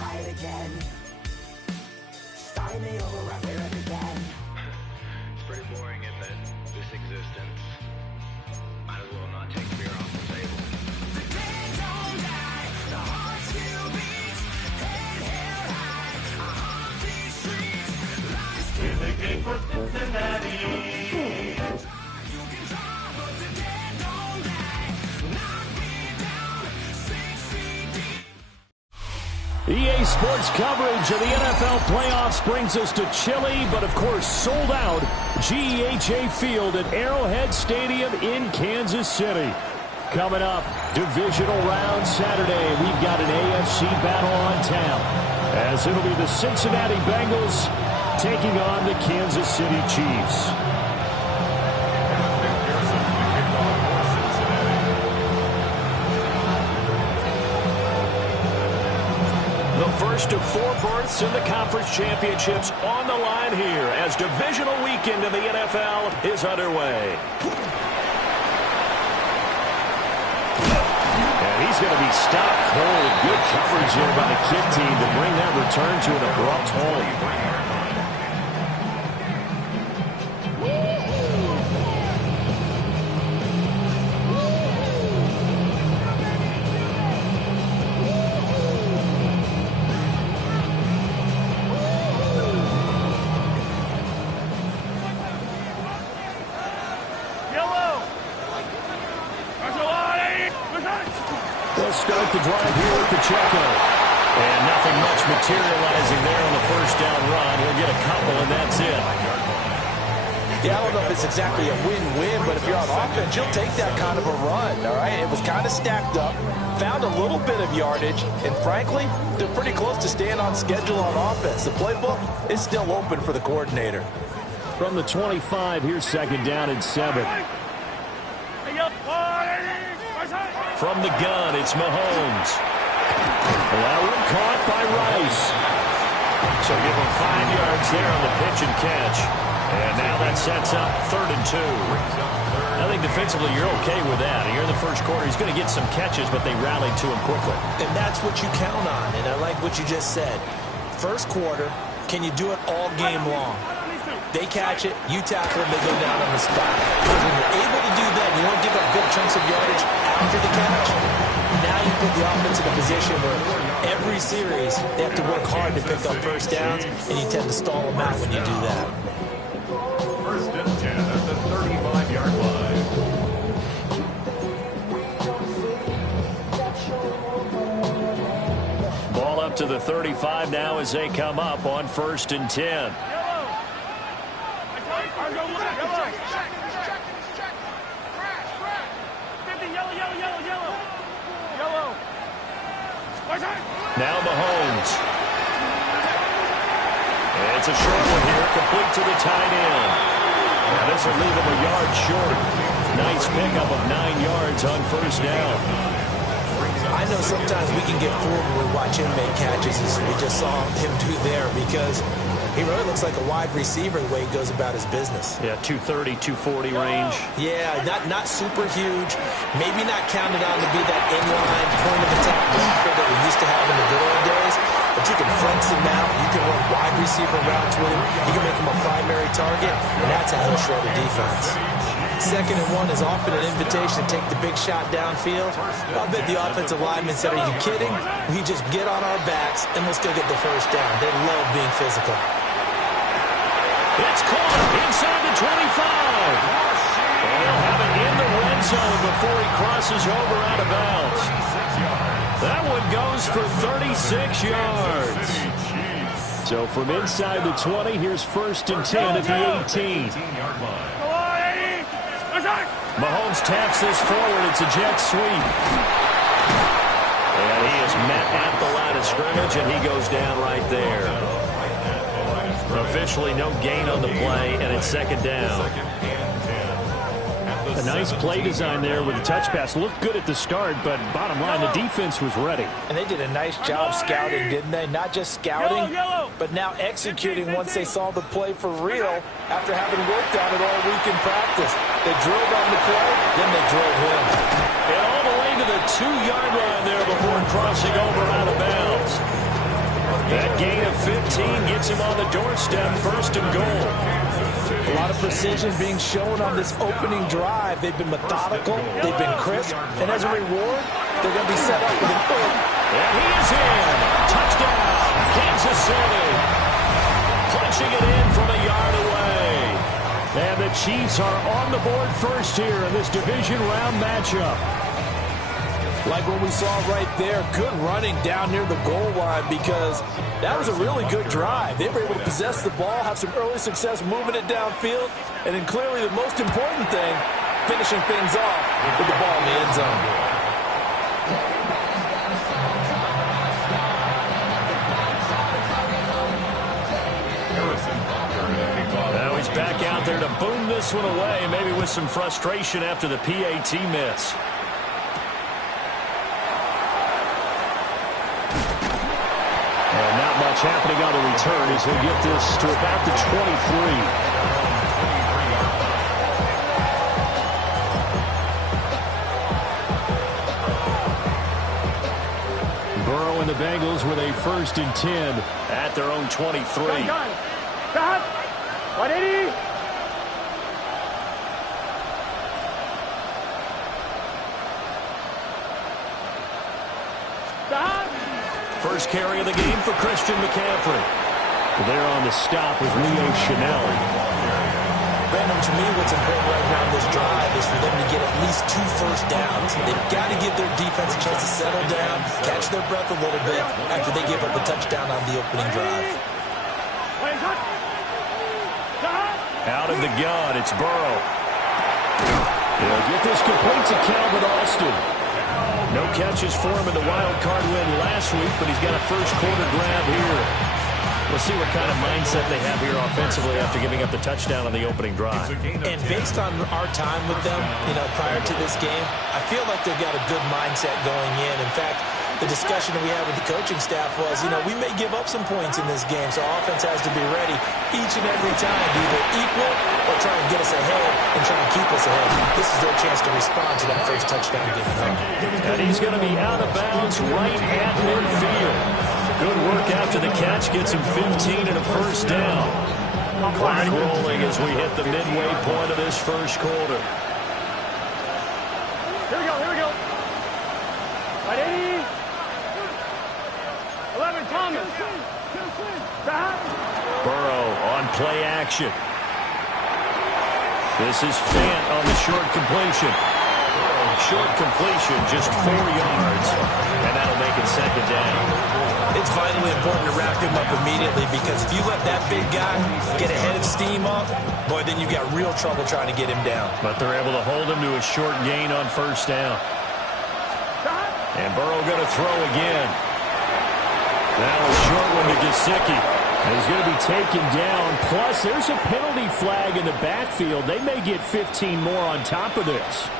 try it again. Start me over, I fear it again. It's pretty boring, isn't it? This existence. Might as well not take fear off the table. The dead don't die, the heart still beats. Head held high, I haunt these streets. Life's In the game for Cincinnati. you can try, but the dead don't die. Knock me down, 6 feet deep. EA Sports coverage of the NFL playoffs brings us to chilly, but of course sold out GEHA Field at Arrowhead Stadium in Kansas City. Coming up, divisional round Saturday, we've got an AFC battle on tap, as it'll be the Cincinnati Bengals taking on the Kansas City Chiefs. The first of 4 berths in the conference championships on the line here as divisional weekend in the NFL is underway. And he's going to be stopped cold. Good coverage here by the kick team to bring that return to an abrupt halt. They'll start the drive here with Pacheco. And nothing much materializing there on the first down run. He'll get a couple, and that's it. Yeah, I don't know if it's exactly a win-win, but if you're on offense, you'll take that kind of a run, all right? It was kind of stacked up, found a little bit of yardage, and frankly, they're pretty close to staying on schedule on offense. The playbook is still open for the coordinator. From the 25, here's second down and 7. From the gun, it's Mahomes. That one caught by Rice. So give him 5 yards there on the pitch and catch. And now that sets up 3rd and 2. I think defensively you're okay with that. Here in the first quarter, he's going to get some catches, but they rallied to him quickly. And that's what you count on, and I like what you just said. First quarter, can you do it all game long? They catch it, you tackle them, they go down on the spot. Because when you're able to do that, you don't give up big chunks of yardage after the catch. Now you put the offense in a position where every series they have to work hard to pick up first downs, and you tend to stall them out when you do that. First and 10 at the 35-yard line. Ball up to the 35 now as they come up on 1st and 10. Now Mahomes. And it's a short one here, complete to the tight end. Now this will leave him a yard short. Nice pickup of 9 yards on first down. I know sometimes we can get fooled when we watch him make catches, as we just saw him do there, because he really looks like a wide receiver the way he goes about his business. Yeah, 230, 240 range. Yeah, not super huge. Maybe not counted on to be that inline point-of-attack blocker that we used to have in the good old days. But you can flex him out. You can run wide receiver routes with him. You can make him a primary target, and that's how he'll shred a defense. 2nd and 1 is often an invitation to take the big shot downfield. I bet the offensive lineman said, "Are you kidding? We just get on our backs, and let's go get the first down." They love being physical. It's caught inside the 25. And he'll have it in the red zone before he crosses over out of bounds. That one goes for 36 yards. So from inside the 20, here's 1st and 10 at the 18. Mahomes taps this forward. It's a jet sweep. And he is met at the line of scrimmage, and he goes down right there. Officially no gain on the play, and it's 2nd down. A nice play design there with the touch pass. Looked good at the start, but bottom line, the defense was ready. And they did a nice job scouting, didn't they? Not just scouting, but now executing once they saw the play for real after having worked on it all week in practice. They drilled on the play, then they drilled him. And all the way to the 2-yard line there before crossing over out of bounds. gain of 15 gets him on the doorstep, 1st and goal. A lot of precision being shown on this opening drive. They've been methodical, they've been crisp, and as a reward, they're going to be set up with an And he is in. Touchdown, Kansas City. Punching it in from a yard away. And the Chiefs are on the board first here in this division round matchup. Like what we saw right there, good running down near the goal line because that was a really good drive. They were able to possess the ball, have some early success moving it downfield, and then clearly the most important thing, finishing things off with the ball in the end zone. Now he's back out there to boom this one away, maybe with some frustration after the PAT miss. And not much happening on the return as he'll get this to about the 23. Burrow and the Bengals with a 1st and 10 at their own 23. Stop! 180! Stop! First carry of the game for Christian McCaffrey. There on the stop was Leo Chanel. Brandon, to me, what's important right now in this drive is for them to get at least 2 first downs. They've got to give their defense a chance to settle down, catch their breath a little bit after they give up a touchdown on the opening drive. Out of the gun, it's Burrow. He'll get this complete to Calvin Austin. No catches for him in the wild card win last week, but he's got a first quarter grab here. We'll see what kind of mindset they have here offensively after giving up the touchdown on the opening drive. And based on our time with them, prior to this game, I feel like they've got a good mindset going in. In fact, the discussion that we had with the coaching staff was, we may give up some points in this game, so offense has to be ready each and every time to either equal or try and get us ahead and try and keep us ahead. This is their chance to respond to that first touchdown getting home. And he's going to be out of bounds right at midfield. Good work after the catch, gets him 15 and a first down. Clock rolling as we hit the midway point of this first quarter. Here we go. 180! 11 Thomas. Stop! Burrow on play action. This is Fant on the short completion. Short completion, just 4 yards. And that'll make it 2nd down. It's vitally important to wrap him up immediately because if you let that big guy get ahead of steam up, boy, then you've got real trouble trying to get him down. But they're able to hold him to a short gain on 1st down. And Burrow going to throw again. Now a short one to Gesicki. He's going to be taken down. Plus, there's a penalty flag in the backfield. They may get 15 more on top of this.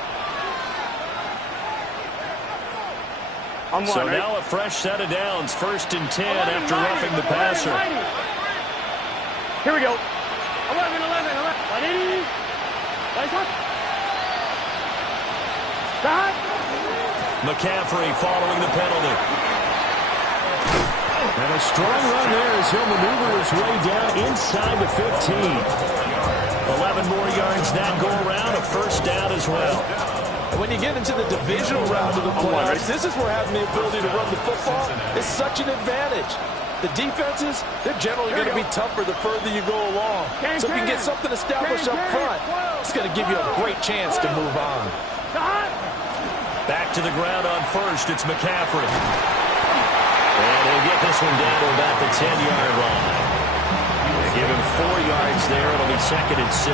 So now a fresh set of downs. 1st and 10 after roughing the passer. Here we go. 11. 180. Stop. McCaffrey following the penalty. And a strong run there as he'll maneuver his way down inside the 15. 11 more yards that go around, a 1st down as well. When you get into the divisional round of the playoffs, this is where having the ability to run the football is such an advantage. The defenses, they're generally going to be tougher the further you go along. So if you can get something established up front, it's going to give you a great chance to move on. Back to the ground on 1st, it's McCaffrey. And he'll get this one down to about the 10-yard line. They give him 4 yards there. It'll be 2nd and 6.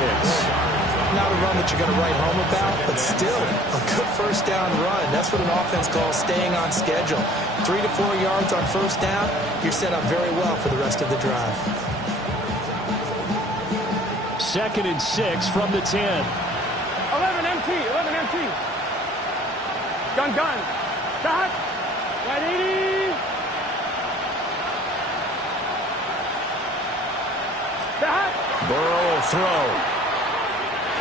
Not a run that you're going to write home about, but still a good 1st down run. That's what an offense calls staying on schedule. 3 to 4 yards on 1st down, you're set up very well for the rest of the drive. 2nd and 6 from the 10. 11 empty. Gun. Stop. 180. Stop. Burrow will throw.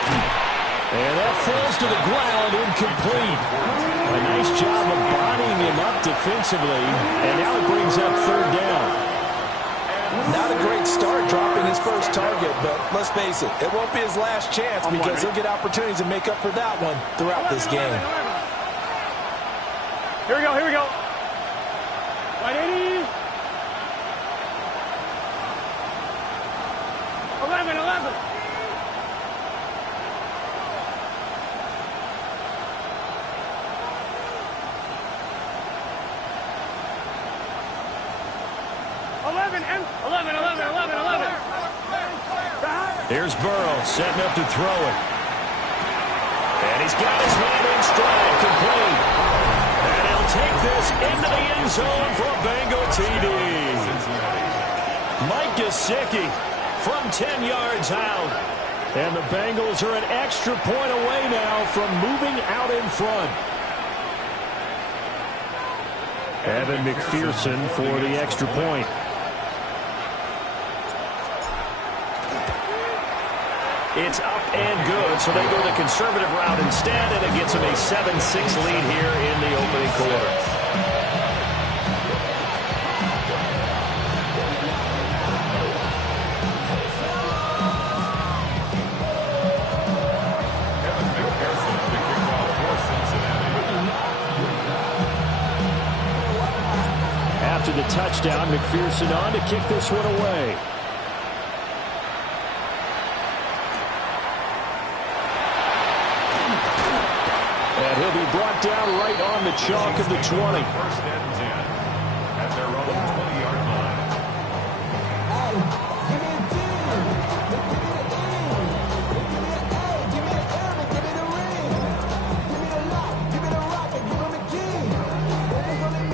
And that falls to the ground, incomplete. A nice job of bodying him up defensively, and now it brings up 3rd down. good start dropping his first target, but let's face it, it won't be his last chance because he'll get opportunities to make up for that one throughout this game. Here we go, here we go. Right 80. 11, 11. Here's Burrow setting up to throw it. And he's got his man in stride, complete. And he'll take this into the end zone for a Bengal TD. Mike Gesicki from 10 yards out. And the Bengals are an extra point away now from moving out in front. Evan McPherson for the extra point. It's up and good, so they go the conservative route instead, and it gets them a 7-6 lead here in the opening quarter. After the touchdown, McPherson on to kick this one away. And he'll be brought down right on the chalk of the 20. First and 10 at their own 20-yard line.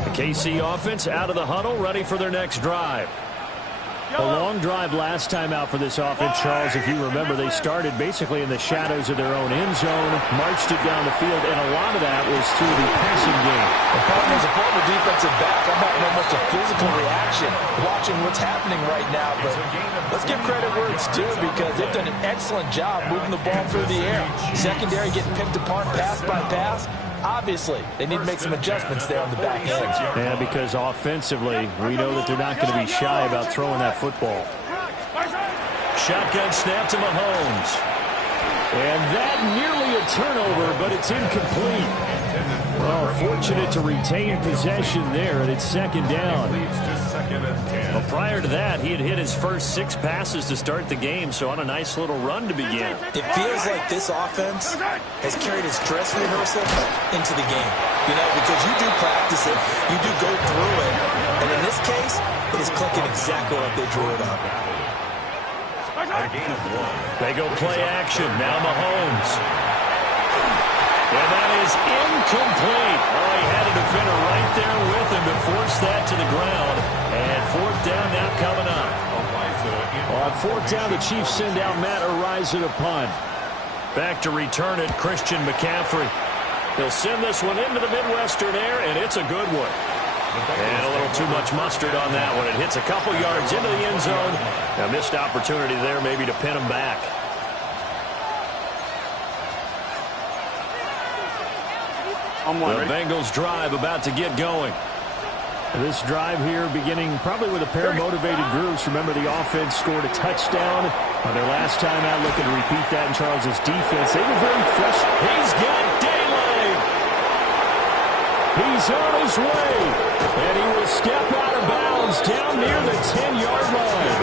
The KC offense out of the huddle, ready for their next drive. A long drive last time out for this offense, Charles. If you remember, they started basically in the shadows of their own end zone, marched it down the field, and a lot of that was through the passing game. As a former defensive back, I'm having almost a physical reaction watching what's happening right now. But let's give credit where it's due because they've done an excellent job moving the ball through the air. Secondary getting picked apart pass by pass. Obviously, they need to make some adjustments there on the back end. Yeah, because offensively, we know that they're not going to be shy about throwing that football. Shotgun snap to Mahomes. And that nearly a turnover, but it's incomplete. Well, fortunate to retain possession there, and it's second down. Well, prior to that, he had hit his first 6 passes to start the game, so on a nice little run to begin. It feels like this offense has carried its dress rehearsal into the game. You know, because you do practice it, you do go through it, and in this case, it is clicking exactly like they drew it up. They go play action. Now Mahomes. And that is incomplete. Oh, he had a defender right there with him to force that to the ground. And fourth down now coming up. On fourth down, the Chiefs send out Matt Araiza to punt. Back to return it, Christian McCaffrey. He'll send this one into the Midwestern air, and it's a good one. And a little too much mustard on that one. It hits a couple yards into the end zone. A missed opportunity there maybe to pin him back. The Bengals drive about to get going. This drive here beginning probably with a pair of motivated groups. Remember, the offense scored a touchdown on their last time out. Looking to repeat that in Charles's defense. They were very fresh. He's got daylight. He's on his way. And he will step out of bounds down near the 10-yard line.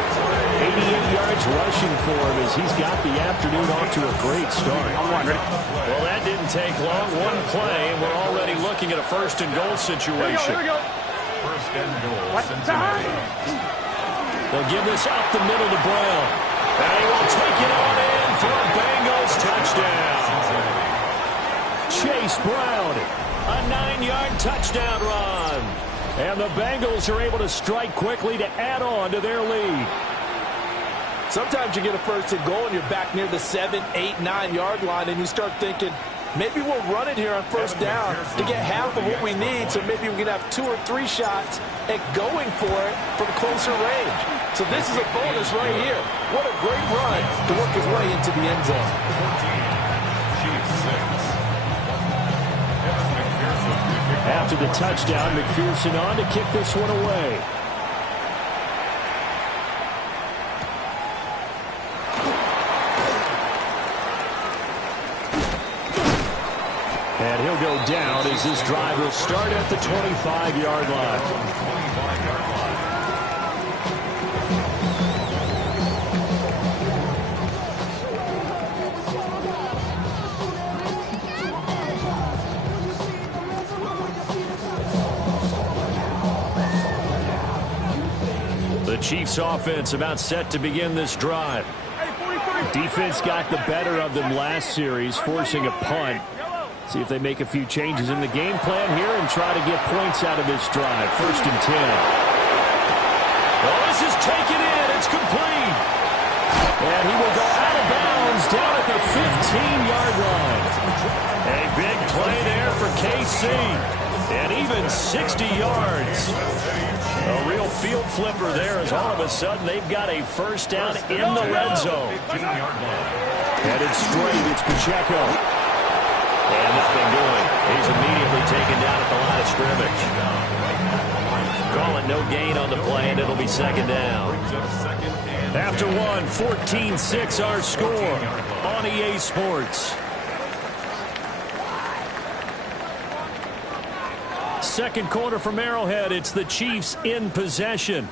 88 yards rushing for him as he's got the afternoon off to a great start. Well, that didn't take long. One play, and we're already looking at a first and goal situation. Here we go. First and goal, Cincinnati. They'll give this up the middle to Brown. And he will take it on in for a Bengals touchdown. Chase Brown, a 9-yard touchdown run. And the Bengals are able to strike quickly to add on to their lead. Sometimes you get a first and goal and you're back near the 7, 8, 9-yard line and you start thinking, maybe we'll run it here on first down to get half of what we need, so maybe we can have 2 or 3 shots at going for it from closer range. So this is a bonus right here. What a great run to work his way into the end zone. 14, Chiefs 6. After the touchdown, McPherson on to kick this one away. down as this drive will start at the 25-yard line. 25-yard line. The Chiefs offense about set to begin this drive. Defense got the better of them last series, forcing a punt. See if they make a few changes in the game plan here and try to get points out of this drive. 1st and 10. Well, this is taken in. It's complete. And he will go out of bounds down at the 15-yard line. A big play there for KC. And even 60 yards. A real field flipper there as all of a sudden they've got a first down in the red zone. Headed straight, it's Pacheco. And nothing doing. He's immediately taken down at the line of scrimmage. Call it no gain on the play, and it'll be 2nd down. After one, 14-6 our score on EA Sports. 2nd quarter from Arrowhead. It's the Chiefs in possession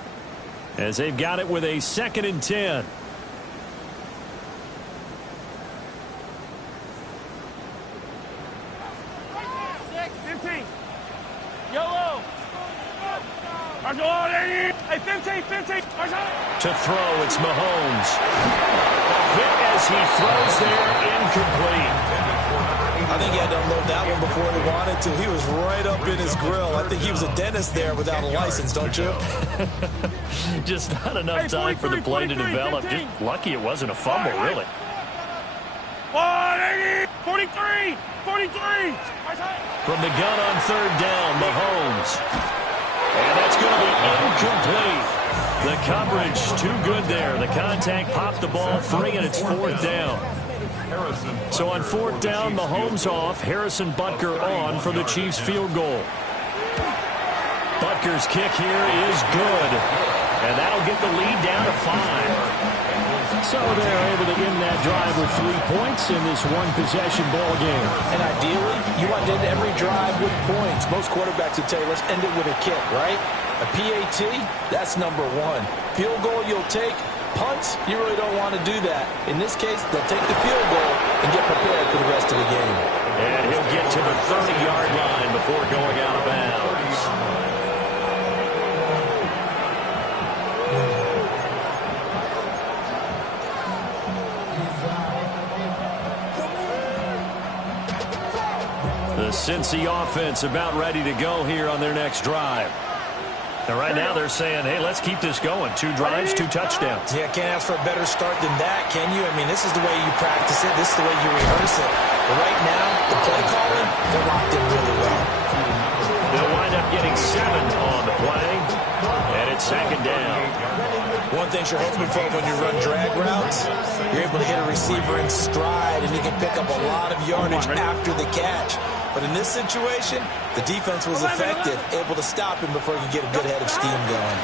as they've got it with a 2nd and 10. Yellow. Hey, 15. To throw, it's Mahomes. Hit as he throws there, incomplete. I think he had to unload that one before he wanted to. He was right up in his grill. I think he was a dentist there without a license, don't you? Just not enough time for the play to develop. Just lucky it wasn't a fumble, really. 43. From the gun on 3rd down, Mahomes. And that's going to be incomplete. The coverage too good there. The contact popped the ball free, and it's 4th down. So on 4th down, Mahomes off, Harrison Butker on for the Chiefs field goal. Butker's kick here is good, and that'll get the lead down to 5. So they're able to end that drive with 3 points in this one-possession ball game. And ideally, you want to end every drive with points. Most quarterbacks would tell you, let's end it with a kick, right? A PAT, that's number 1. Field goal you'll take. Punts, you really don't want to do that. In this case, they'll take the field goal and get prepared for the rest of the game. And he'll get to the 30-yard line before going out of bounds. The Cincy offense about ready to go here on their next drive. And right now they're saying, hey, let's keep this going. 2 drives, 2 touchdowns. Yeah, can't ask for a better start than that, can you? I mean, this is the way you practice it. This is the way you rehearse it. But right now, the play calling, they're locked in really well. They'll wind up getting 7 on the play. And it's 2nd down. One thing you're hoping for when you run drag routes, you're able to hit a receiver in stride, and you can pick up a lot of yardage after the catch. But in this situation, the defense was effective, able to stop him before he could get a good head of steam going.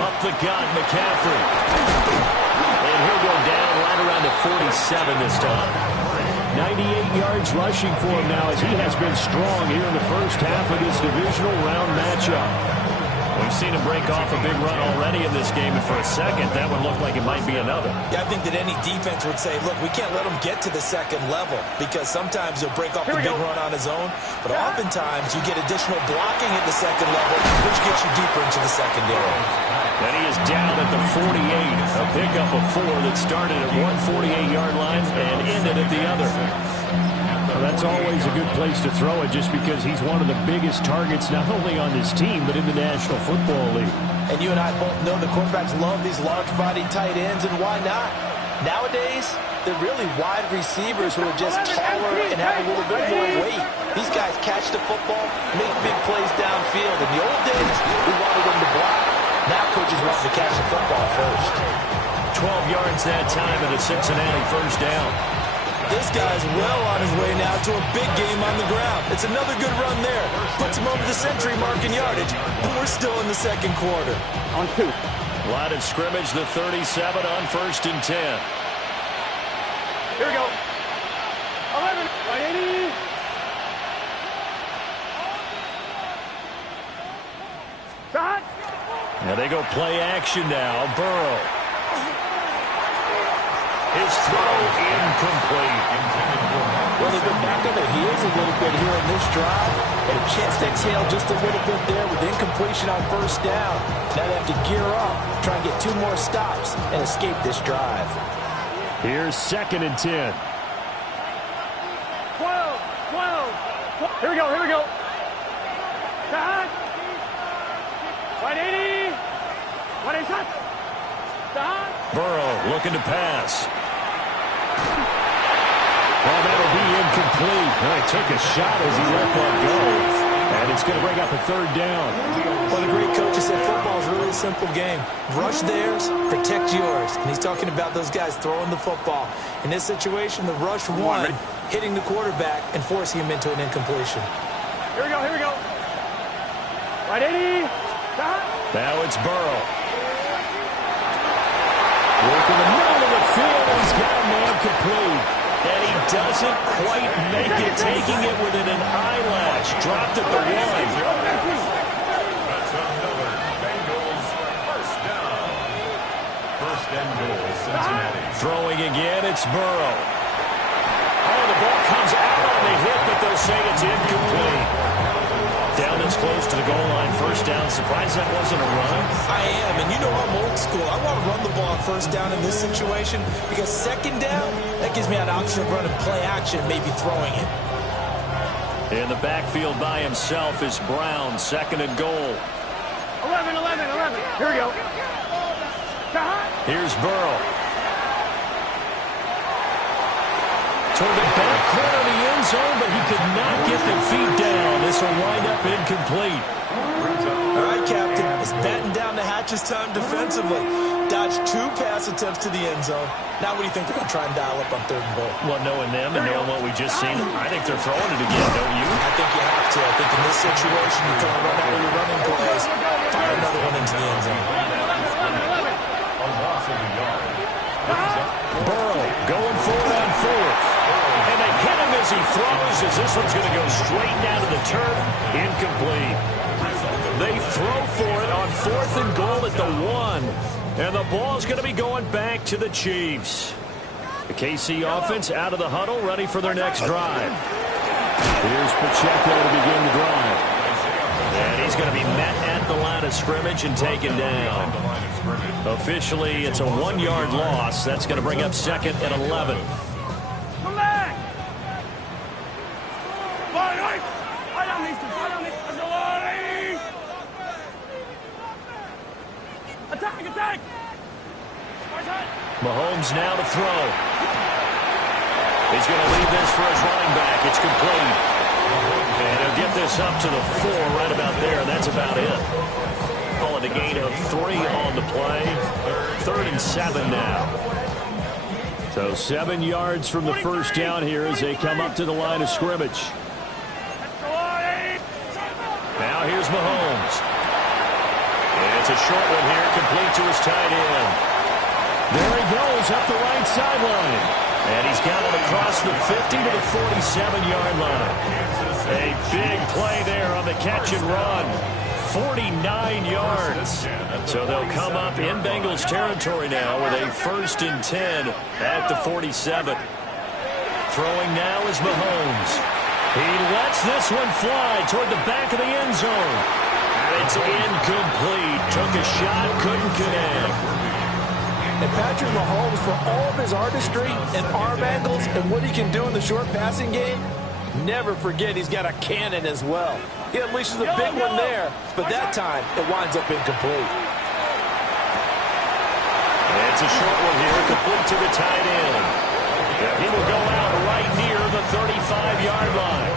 Up the gut, McCaffrey. And he'll go down right around to 47 this time. 98 yards rushing for him now as he has been strong here in the first half of this divisional round matchup. We've seen him break off a big run already in this game, and for a second, that one looked like it might be another. Yeah, I think that any defense would say, look, we can't let him get to the 2nd level because sometimes he'll break off the big run on his own, but oftentimes you get additional blocking at the 2nd level, which gets you deeper into the secondary. And he is down at the 48, a pickup of 4 that started at one 48-yard line and ended at the other. Well, that's always a good place to throw it just because he's one of the biggest targets not only on this team but in the National Football League. And you and I both know the quarterbacks love these large-bodied tight ends, and why not? Nowadays, they're really wide receivers who are just taller and have a little bit more weight. These guys catch the football, make big plays downfield. In the old days, we wanted them to block. Now coaches want them to catch the football first. 12 yards that time and a Cincinnati first down. This guy's well on his way now to a big game on the ground. It's another good run there. Puts him over the century mark in yardage, and we're still in the 2nd quarter. On 2. Line of scrimmage, the 37 on 1st and 10. Here we go. 11. Now they go play action now. Burrow. His throw incomplete. Well, they've been back on their heels a little bit here in this drive. And a chance to exhale just a little bit there with incompletion on first down. Now they have to gear up, try and get 2 more stops, and escape this drive. Here's 2nd and 10. 12. Here we go. Cut. 180. 180 shot. Stop. Burrow looking to pass. Well, that'll be incomplete. He took a shot as he let that go. And it's going to bring up a 3rd down. Well, the great coach said football is really a simple game. Rush theirs, protect yours. And he's talking about those guys throwing the football. In this situation, the rush one, hitting the quarterback and forcing him into an incompletion. Here we go. 180. Stop. Now it's Burrow. Work in the middle of the field, and he's got a man complete. And he doesn't quite make it, taking it within an eyelash. Dropped at the 1. That's another Bengals first down. 1st and goal, Cincinnati. Throwing again, it's Burrow. Oh, the ball comes out on the hit, but they'll say it's incomplete. Down this close to the goal line, 1st down. Surprised that wasn't a run? I am, and you know I'm old school. I want to run the ball on 1st down in this situation because 2nd down, that gives me an option of running play action, maybe throwing it. In the backfield by himself is Brown, 2nd and goal. 11. Here we go. Here's Burrow. Toward the back corner of the end zone, but he could not get the feet down. This will wind up incomplete. All right, Captain. It's batten down the hatches time defensively. Dodged 2 pass attempts to the end zone. Now what do you think they're going to try and dial up on 3rd and goal? Well, knowing them and knowing what we just seen, I think they're throwing it again, don't you? I think you have to. I think in this situation, you kind of run out of your running plays, fire another one into the end zone. A loss of a yard. Burrow going for it on 4th. And they hit him as he throws, as this one's going to go straight down to the turf. Incomplete. They throw for it on 4th and goal at the 1. And the ball's going to be going back to the Chiefs. The KC offense out of the huddle, ready for their next drive. Here's Pacheco to begin the drive. And he's going to be met at the line of scrimmage and taken down. Officially, it's a 1-yard loss. That's going to bring up 2nd and 11. Come back. I don't need to. Attack. Mahomes now to throw. He's going to leave this for his running back. It's complete. And he'll get this up to the 4 right about there. That's about it. Call it a gain of 3 on the play. 3rd and 7 now. So 7 yards from the 1st down here as they come up to the line of scrimmage. Now here's Mahomes. It's a short one here, complete to his tight end. There he goes up the right sideline. And he's got it across the 50 to the 47-yard line. A big play there on the catch and run. 49 yards. So they'll come up in Bengals territory now with a 1st and 10 at the 47. Throwing now is Mahomes. He lets this one fly toward the back of the end zone. And it's incomplete. Took a shot, couldn't connect. And Patrick Mahomes, for all of his artistry and arm angles and what he can do in the short passing game, never forget he's got a cannon as well. He unleashes a big one there, but that time it winds up incomplete. It's a short one here, complete to the tight end. He will go out right near the 35-yard line.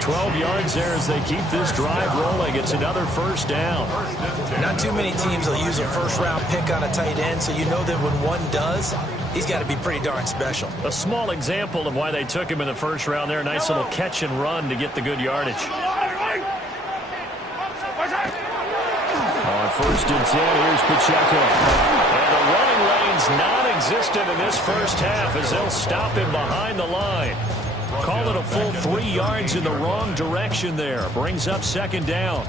12 yards there as they keep this drive rolling. It's another 1st down. Not too many teams will use a 1st-round pick on a tight end, so you know that when one does, he's got to be pretty darn special. A small example of why they took him in the 1st round there. Nice little catch and run to get the good yardage. On 1st and 10, here's Pacheco. And the running lane's non-existent in this 1st half as they'll stop him behind the line. Call it a full 3 yards in the wrong direction there. Brings up 2nd down.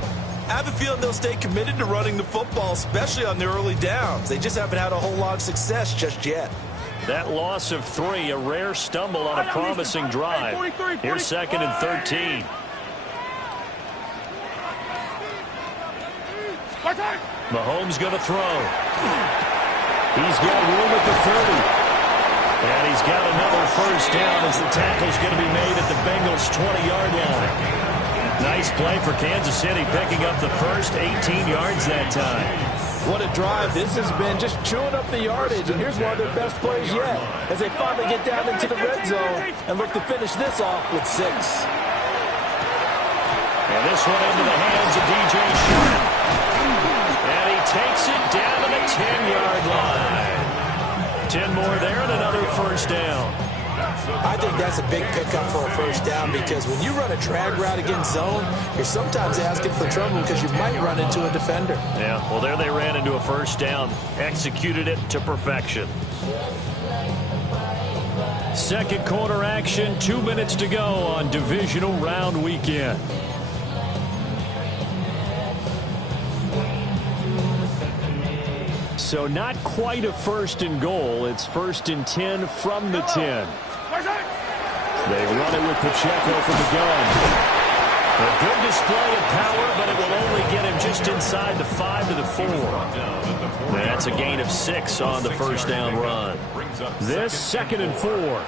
I have a feeling they'll stay committed to running the football, especially on their early downs. They just haven't had a whole lot of success just yet. That loss of 3, a rare stumble on a promising drive. Here's 2nd and 13. Mahomes going to throw. He's got room at the 30. And he's got another first down as the tackle's going to be made at the Bengals' 20-yard line. Nice play for Kansas City, picking up the first 18 yards that time. What a drive this has been, just chewing up the yardage. And here's one of their best plays yet as they finally get down into the red zone and look to finish this off with 6. And this one into the hands of DJ Sharp. And he takes it down to the 10-yard line. 10 more there and another first down. I think that's a big pickup for a first down because when you run a drag route against zone, you're sometimes asking for trouble because you might run into a defender. Yeah, well, there they ran into a first down, executed it to perfection. Second quarter action, 2 minutes to go on Divisional Round Weekend. So not quite a 1st and goal. It's 1st and 10 from the 10. They run it with Pacheco for the gun. A good display of power, but it will only get him just inside the 5 to the 4. That's a gain of 6 on the first down run. This 2nd and 4.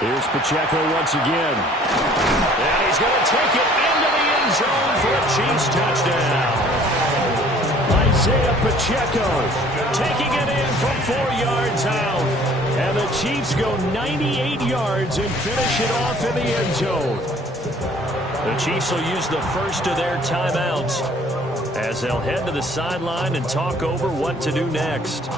Here's Pacheco once again. And he's going to take it into the end zone for a Chiefs touchdown. Isaiah Pacheco taking it in from 4 yards out. And the Chiefs go 98 yards and finish it off in the end zone. The Chiefs will use the first of their timeouts as they'll head to the sideline and talk over what to do next.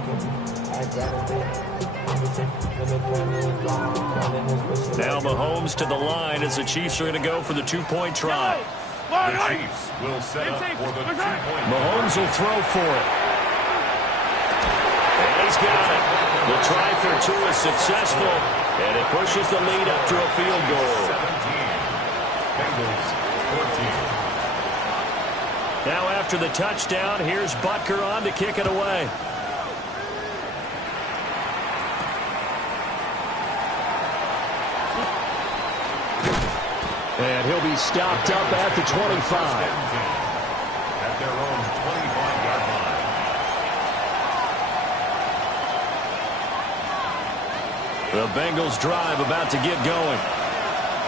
Now Mahomes to the line as the Chiefs are going to go for the 2-point try. The Chiefs will set up for the 2-point. Mahomes will throw for it. And he's got it. The try for 2 is successful, and it pushes the lead up to a field goal. 17. Bengals 14. Now after the touchdown, here's Butker on to kick it away. And he'll be stopped up at the 25. At their own 25-yard line. The Bengals drive about to get going.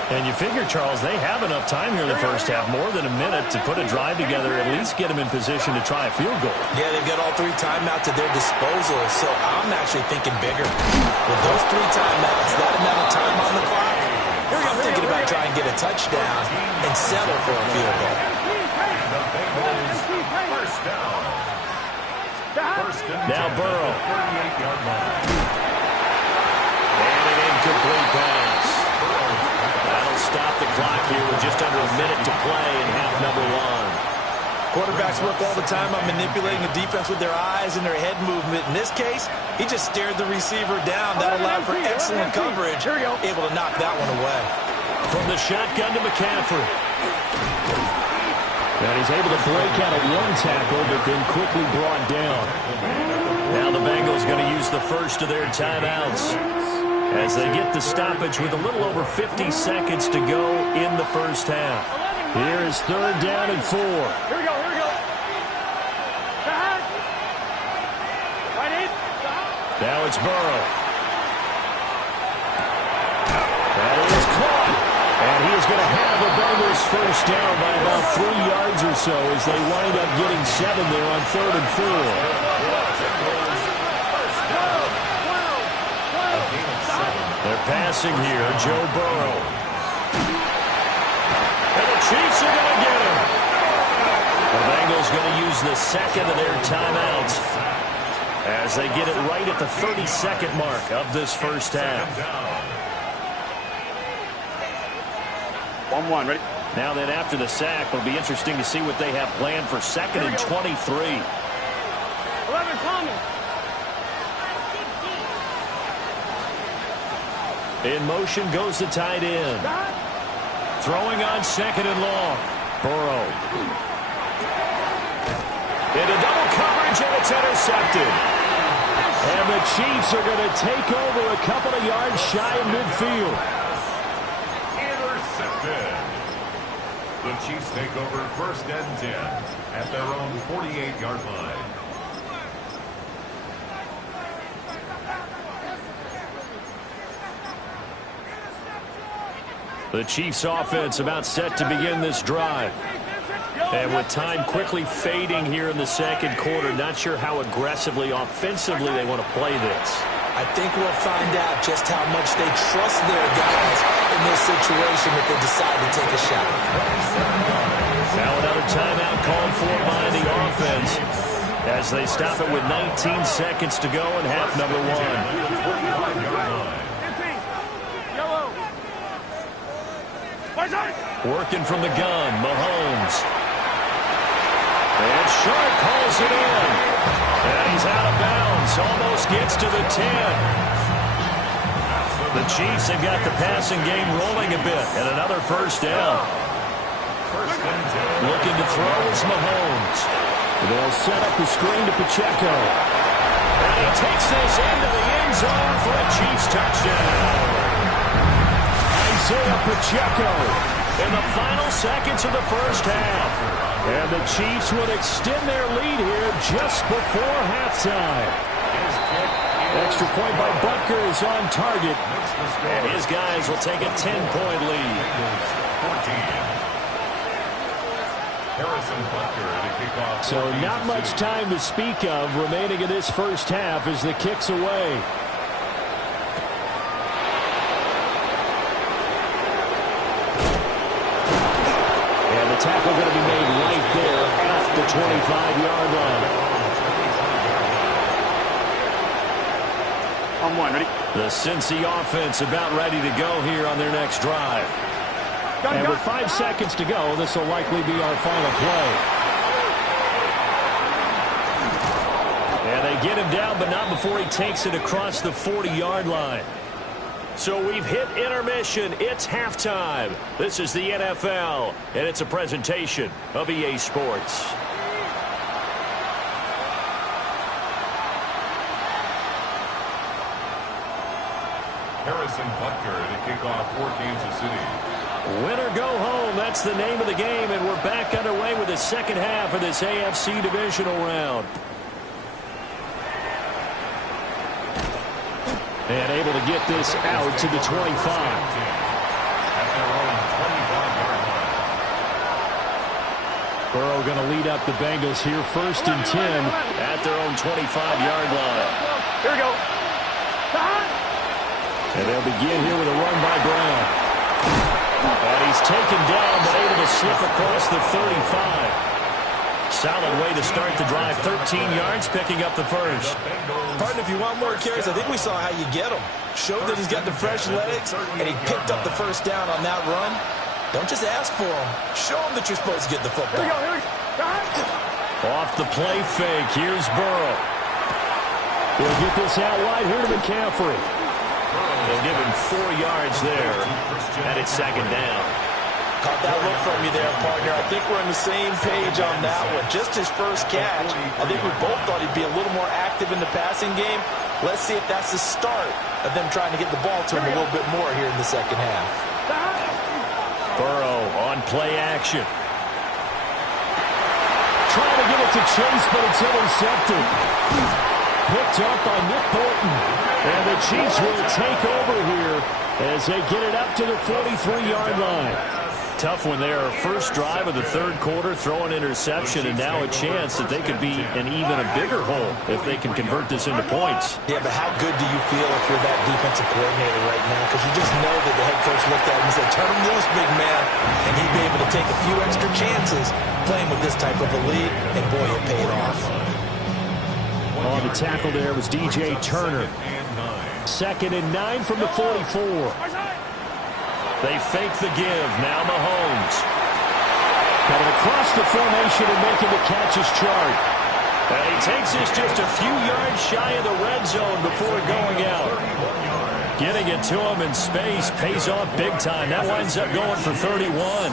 And you figure, Charles, they have enough time here in the first half, more than a minute, to put a drive together, at least get them in position to try a field goal. Yeah, they've got all 3 timeouts at their disposal, so I'm actually thinking bigger. With those 3 timeouts, that amount of time on the clock, I'm thinking about trying to get a touchdown and settle for a field goal. The Bengals first down. First and Now 10 Burrow. 38-yard line. And an incomplete pass. That'll stop the clock here with just under a minute to play in half number 1. Quarterbacks work all the time on manipulating the defense with their eyes and their head movement. In this case, he just stared the receiver down. That allowed for excellent coverage. Able to knock that one away. From the shotgun to McCaffrey. And he's able to break out of 1 tackle, but then quickly brought down. Now the Bengals going to use the first of their timeouts as they get the stoppage with a little over 50 seconds to go in the first half. Here is 3rd down and 4. Here we go. Now it's Burrow. That is caught. And he is going to have the Bengals first down by about 3 yards or so as they wind up getting 7 there on 3rd and 4. They're passing here. Joe Burrow. And the Chiefs are going to get him. The Bengals going to use the second of their timeouts as they get it right at the 30-second mark of this first half. 1-1, ready? Now then, after the sack, it'll be interesting to see what they have planned for 2nd and 23. 11 coming. In motion goes the tight end. Throwing on 2nd and long. Burrow. Into double coverage, and it's intercepted. And the Chiefs are going to take over a couple of yards shy of midfield. Intercepted. The Chiefs take over 1st and 10 at their own 48-yard line. The Chiefs offense about set to begin this drive. And with time quickly fading here in the 2nd quarter, not sure how aggressively, offensively they want to play this. I think we'll find out just how much they trust their guys in this situation if they decide to take a shot. Now another timeout called for by the offense as they stop it with 19 seconds to go in half number 1. Working from the gun, Mahomes. And Sharp calls it in. And he's out of bounds. Almost gets to the 10. The Chiefs have got the passing game rolling a bit. And another first down. Looking to throw is Mahomes. They'll set up the screen to Pacheco. And he takes this into the end zone for a Chiefs touchdown. Isaiah Pacheco in the final seconds of the first half. And the Chiefs would extend their lead here just before halftime. Extra point by Butker is on target. And his guys will take a 10-point lead. So not much time to speak of remaining in this first half as the kick's away. Tackle going to be made right there at the 25-yard On 1, ready? line. The Cincy offense about ready to go here on their next drive. And with 5 seconds to go, this will likely be our final play. And they get him down, but not before he takes it across the 40-yard line. So we've hit intermission. It's halftime. This is the NFL, and it's a presentation of EA Sports. Harrison Butker to kick off for Kansas City. Win or go home, that's the name of the game, and we're back underway with the second half of this AFC divisional round. And able to get this out to the 25. Burrow going to lead up the Bengals here, 1st and 10 at their own 25-yard line. Here we go. And they'll begin here with a run by Brown. And he's taken down, but able to slip across the 35. Solid way to start the drive. 13 yards, picking up the first. Partner, if you want more carries, I think we saw how you get him. Showed that he's got the fresh legs, and he picked up the first down on that run. Don't just ask for him. Show him that you're supposed to get the football. Here we go. Off the play fake, here's Burrow. He'll get this out wide here to McCaffrey. They'll give him 4 yards there, and it's 2nd down. Caught that look from you there, partner. I think we're on the same page on that one. Just his first catch. I think we both thought he'd be a little more active in the passing game. Let's see if that's the start of them trying to get the ball to him a little bit more here in the second half. Burrow on play action. Trying to get it to Chase, but it's intercepted. Picked up by Nick Bolton. And the Chiefs will take over here as they get it up to the 43-yard line. Tough one there. First drive of the 3rd quarter, throw an interception, and now a chance that they could be in even a bigger hole if they can convert this into points. Yeah, but how good do you feel if you're that defensive coordinator right now? Because you just know that the head coach looked at him and said, turn him loose, big man. And he'd be able to take a few extra chances playing with this type of a lead, and boy, it paid off. On the tackle there was DJ Turner. 2nd and 9 from the 44. They fake the give. Now Mahomes. Got it across the formation and making the catch is Chark. And he takes this just a few yards shy of the red zone before going out. Getting it to him in space pays off big time. That winds up going for 31.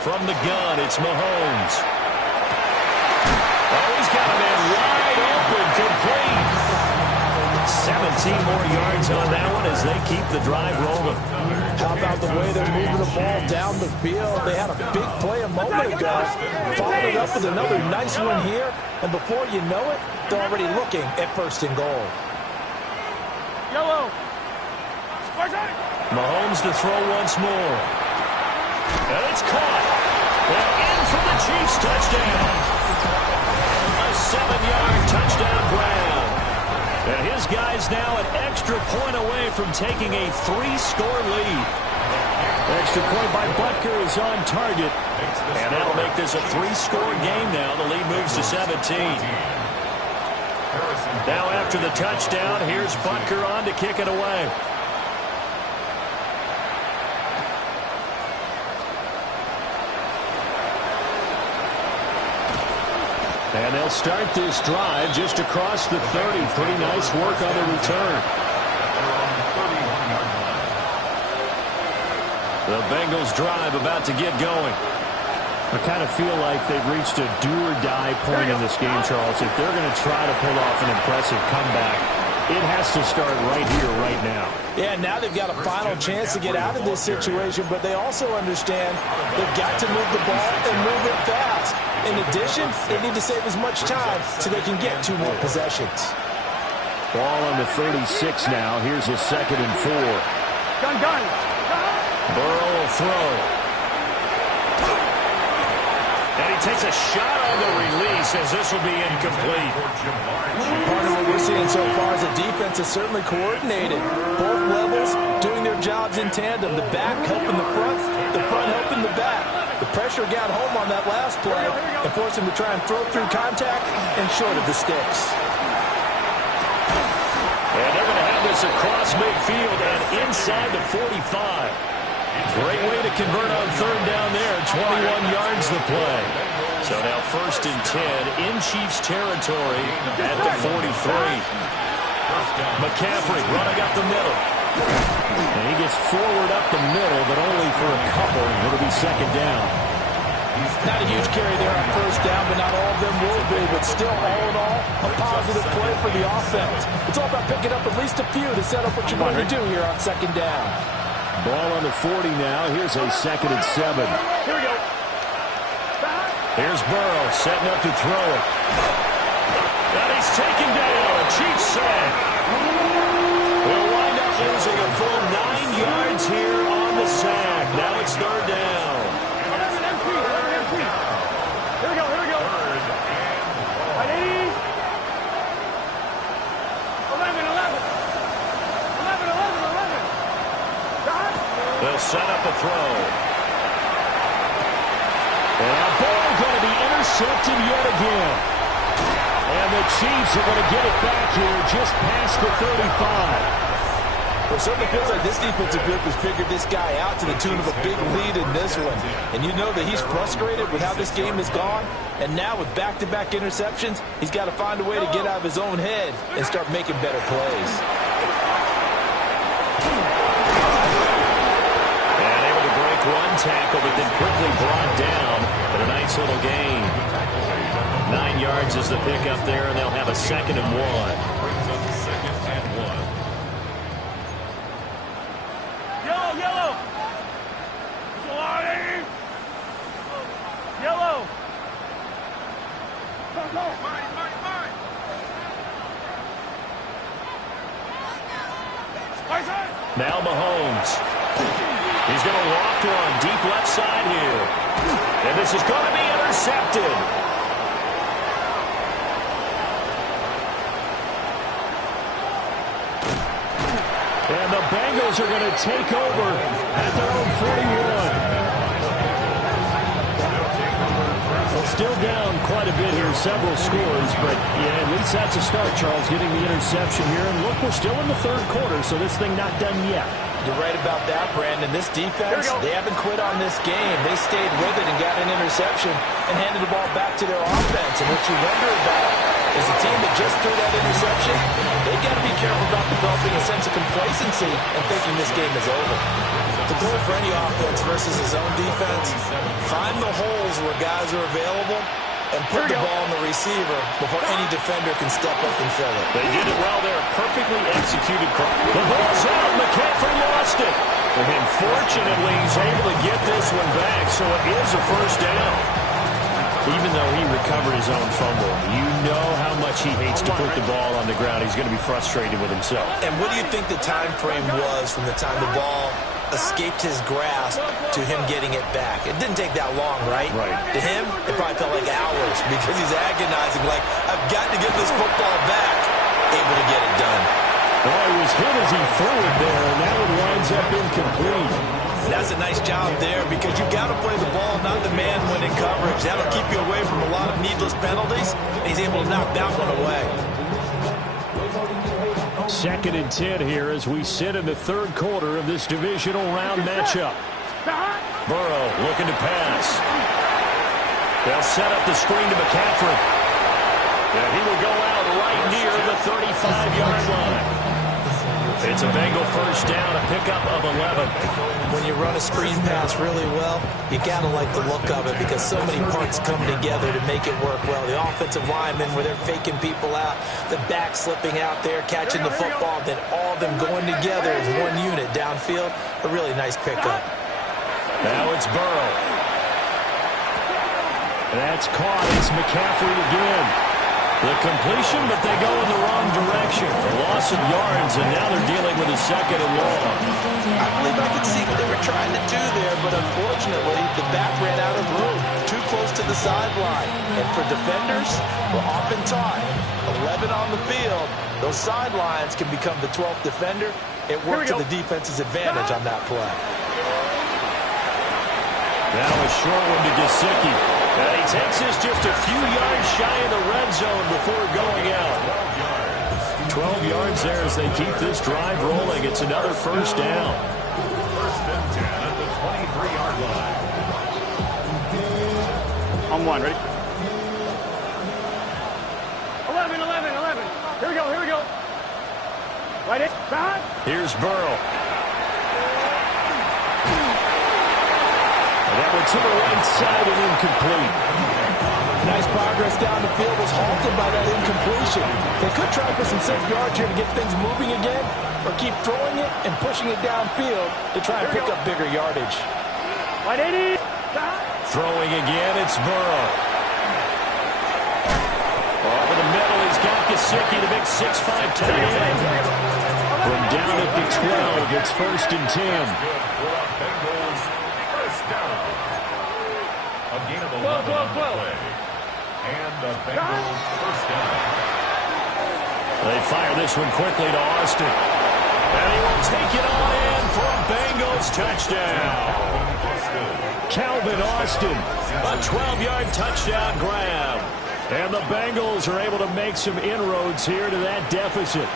From the gun, it's Mahomes. Oh, he's got a man wide open, complete. 17 more yards on that one as they keep the drive rolling. How about the way they're moving the ball down the field? They had a big play a moment ago. Followed it up with another nice one here. And before you know it, they're already looking at 1st and goal. Mahomes to throw once more. And it's caught. And in for the Chiefs touchdown. A 7-yard touchdown grab. And his guy's now an extra point away from taking a 3-score lead. Extra point by Butker is on target. And that'll make this a 3-score game now. The lead moves to 17. Now after the touchdown, here's Butker on to kick it away. And they'll start this drive just across the 30. Pretty nice work on the return. The Bengals drive about to get going. I kind of feel like they've reached a do-or-die point in this game, Charles. If they're going to try to pull off an impressive comeback, it has to start right here, right now. Yeah, now they've got a final chance to get out of this situation, but they also understand they've got to move the ball and move it fast. In addition, they need to save as much time so they can get 2 more possessions. Ball on the 36 now. Here's a 2nd and 4. Gun. Burrow will throw. And he takes a shot on the release as this will be incomplete. Part of what we're seeing so far is the defense is certainly coordinated. Both levels doing their jobs in tandem. The back helping the front helping the back. The pressure got home on that last play and forced him to try and throw through contact and short of the sticks. And they're going to have this across midfield and inside the 45. Great way to convert on 3rd down there. 21 yards the play. So now 1st and 10 in Chiefs territory at the 43. McCaffrey running up the middle. And he gets forward up the middle, but only for a couple. It'll be 2nd down. Not a huge carry there on 1st down, but not all of them will be. But still, all in all, a positive play for the offense. It's all about picking up at least a few to set up what you're going to do here on 2nd down. Ball on the 40 now. Here's a 2nd and 7. Here we go. Here's Burrow setting up to throw it. And he's taken down. A Chiefs sack. They'll wind up losing a full 9 yards here on the sack. Now it's 3rd down. 11 MP. Here we go. Right, 80. 11. They'll set up a throw. And a ball going to be intercepted yet again. And the Chiefs are going to get it back here just past the 35. Well, it certainly feels like this defensive group has figured this guy out to the tune of a big lead in this one. And you know that he's frustrated with how this game has gone. And now with back-to-back interceptions, he's got to find a way to get out of his own head and start making better plays. And able to break one tackle, but then quickly brought down. But a nice little gain. 9 yards is the pickup there, and they'll have a 2nd and 1. Yellow. Now Mahomes. He's going to loft one deep left side here. And this is going to be intercepted. And the Bengals are going to take over at their own 41. still down quite a bit here, several scores, but yeah, at least that's a start, Charles, getting the interception here. And look, we're still in the third quarter, so this thing not done yet. You're right about that, Brandon. This defense, they haven't quit on this game. They stayed with it and got an interception and handed the ball back to their offense. And what you wonder about is the team that just threw that interception, they've got to be careful about developing a sense of complacency and thinking this game is over. The goal for any offense versus his own defense, find the holes where guys are available and put the ball on the receiver before any defender can step up and fill it. They did it well there. Perfectly executed. The ball's out. McCaffrey lost it. And fortunately, he's able to get this one back, so it is a first down. Even though he recovered his own fumble, you know how much he hates to put the ball on the ground. He's going to be frustrated with himself. And what do you think the time frame was from the time the ball escaped his grasp to him getting it back? It didn't take that long, right? Right. To him, it probably felt like hours because he's agonizing, like, I've got to get this football back, able to get it done. Well, he was hit as he threw it there, and that one winds up incomplete. That's a nice job there because you got to play the ball, not the man when in coverage. That'll keep you away from a lot of needless penalties, and he's able to knock that one away. 2nd and 10 here as we sit in the third quarter of this divisional round matchup. Burrow looking to pass. They'll set up the screen to McCaffrey. And he will go out right near the 35-yard line. It's a Bengal first down, a pickup of 11. When you run a screen pass really well, you got to like the look of it because so many parts come together to make it work well. The offensive linemen, where they're faking people out, the back slipping out there, catching the football, then all of them going together as one unit downfield. A really nice pickup. Now it's Burrow. That's caught. It's McCaffrey again. The completion, but they go in the wrong direction. A loss of yards, and now they're dealing with a 2nd and long. I believe I could see what they were trying to do there, but unfortunately, the back ran out of room, too close to the sideline. And for defenders, we're often taught, 11 on the field, those sidelines can become the 12th defender. It worked to the defense's advantage on that play. Now a short one to Gesicki. And he takes this just a few yards shy of the red zone before going out. 12 yards there as they keep this drive rolling. It's another first down. 1st and 10 at the 23-yard line. On one, ready? 11. Here we go. Right in. Back. Here's Burrow. That one to the right side and incomplete. Nice progress down the field, was halted by that incompletion. They could try for some safe yards here to get things moving again, or keep throwing it and pushing it downfield to try and pick up bigger yardage. Right 80. Throwing again, it's Burrow. Over the middle, he's got Gesicki, the big 6'5" tight end. From down at the 12, it's 1st and 10. Bengals first down. A gain of 11 on the play. And the Bengals first down. They fire this one quickly to Austin. And he will take it on in for a Bengals touchdown. Calvin Austin, a 12-yard touchdown grab. And the Bengals are able to make some inroads here to that deficit.